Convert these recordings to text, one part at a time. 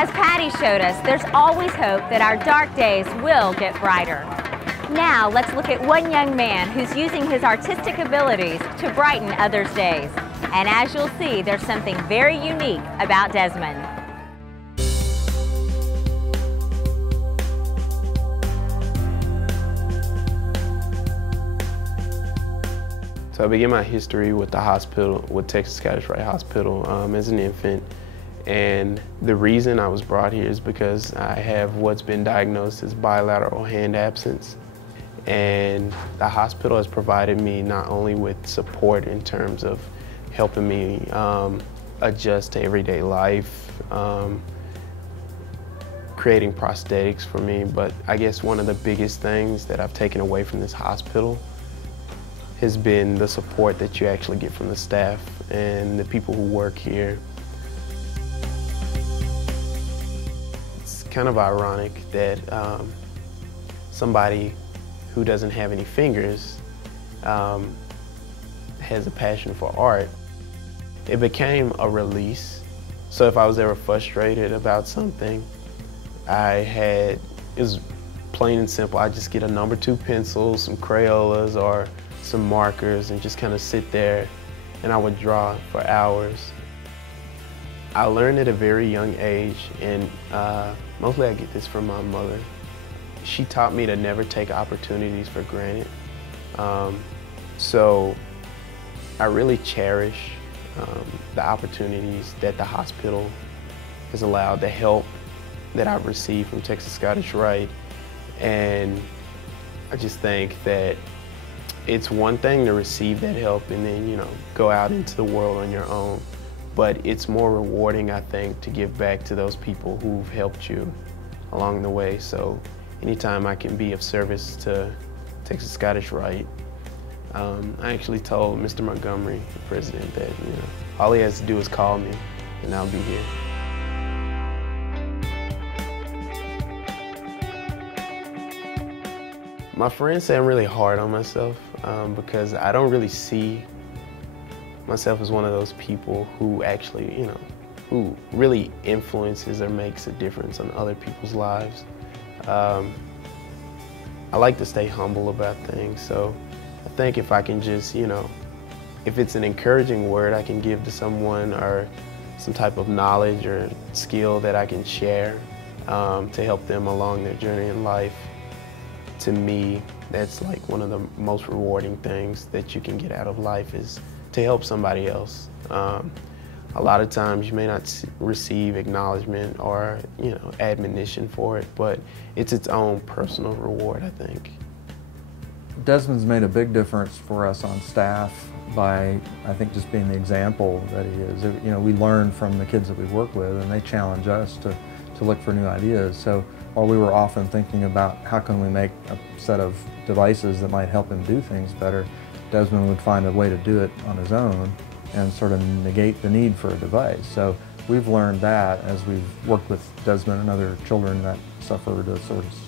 As Patty showed us, there's always hope that our dark days will get brighter. Now let's look at one young man who's using his artistic abilities to brighten others' days. And as you'll see, there's something very unique about Desmond. So I began my history with the hospital, with Texas Scottish Rite Hospital as an infant. And the reason I was brought here is because I have what's been diagnosed as bilateral hand absence. And the hospital has provided me not only with support in terms of helping me adjust to everyday life, creating prosthetics for me, but I guess one of the biggest things that I've taken away from this hospital has been the support that you actually get from the staff and the people who work here. It's kind of ironic that somebody who doesn't have any fingers has a passion for art. It became a release. So if I was ever frustrated about something, it was plain and simple. I just get a number 2 pencil, some Crayolas, or some markers and just kind of sit there and I would draw for hours. I learned at a very young age, and mostly I get this from my mother. She taught me to never take opportunities for granted. So I really cherish the opportunities that the hospital has allowed, the help that I've received from Texas Scottish Rite, and I just think that it's one thing to receive that help and then, go out into the world on your own. But it's more rewarding, I think, to give back to those people who've helped you along the way. So anytime I can be of service to Texas Scottish Rite, I actually told Mr. Montgomery, the president, that, all he has to do is call me and I'll be here. My friends say I'm really hard on myself because I don't really see myself as one of those people who actually, who really influences or makes a difference on other people's lives. I like to stay humble about things, so I think if I can just, if it's an encouraging word I can give to someone or some type of knowledge or skill that I can share to help them along their journey in life, to me, that's like one of the most rewarding things that you can get out of life, is to help somebody else. A lot of times you may not receive acknowledgement or, admonition for it, but it's its own personal reward, I think. Desmond's made a big difference for us on staff by, I think, just being the example that he is. We learn from the kids that we work with, and they challenge us to look for new ideas. So while we were often thinking about how can we make a set of devices that might help him do things better, Desmond would find a way to do it on his own and sort of negate the need for a device. So we've learned that as we've worked with Desmond and other children that suffer the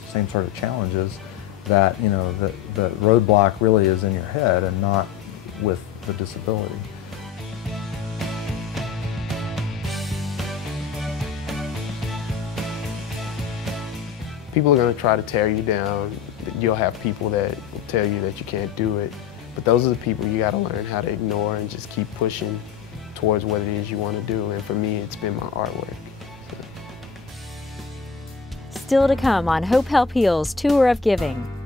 same sort of challenges, that the roadblock really is in your head and not with the disability. People are going to try to tear you down. You'll have people that will tell you that you can't do it. But those are the people you got to learn how to ignore and just keep pushing towards what it is you want to do. And for me, it's been my artwork. Still to come on Hope Help Heals Tour of Giving.